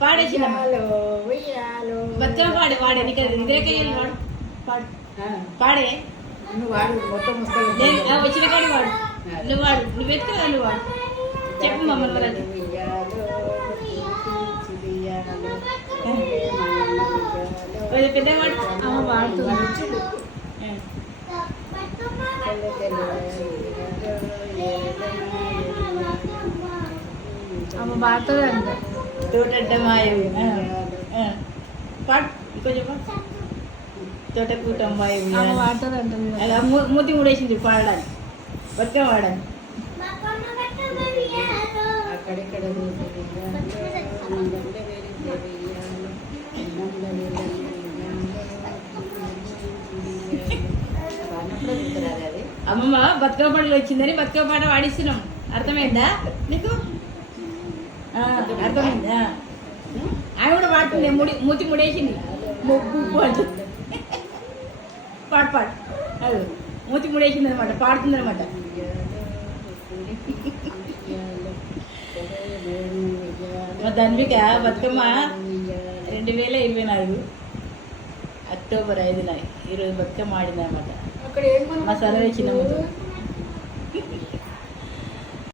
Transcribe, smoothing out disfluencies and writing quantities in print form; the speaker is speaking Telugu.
పాడేసిన బతుకమ్మ పాడే వాడే నీకు ఇంద్రకెళ్ళి వాడు పాడు పాడే నువ్వు వాడు మొత్తం వచ్చిన కాడి వాడు నువ్వు వాడు నువ్వు ఎత్తుకురా నువ్వు వాడు చెప్పు మమ్మల్ని మరి అది పెద్దవాడు అమ్మ వాడుతున్నాడు అమ్మ పాడుతుందంట తోటడ్డ మాయవి పాడు ఇంకొంచెం తోట కూటం మాయవి పాడుతుందంట అలా మూతి ముడేసింది పాడడానికి బతుకమ్మ వాడని అక్కడెక్కడ అమ్మమ్మ బతుకమ్మ పండుగ వచ్చిందని బతుకమ్మ పాట పాడిస్తున్నాం అర్థమైందా నీకు అర్థమైందా ఆమె కూడా పాడుతుంది మూతి ముడేసింది పాడు పాడు అది మూతి ముడేసింది అనమాట పాడుతుంది అనమాట ధన్విక బతుకమ్మ 2024 అక్టోబర్ 5న ఈరోజు బతుకమ్మ ఆడింది అనమాట మా సరే చిన్న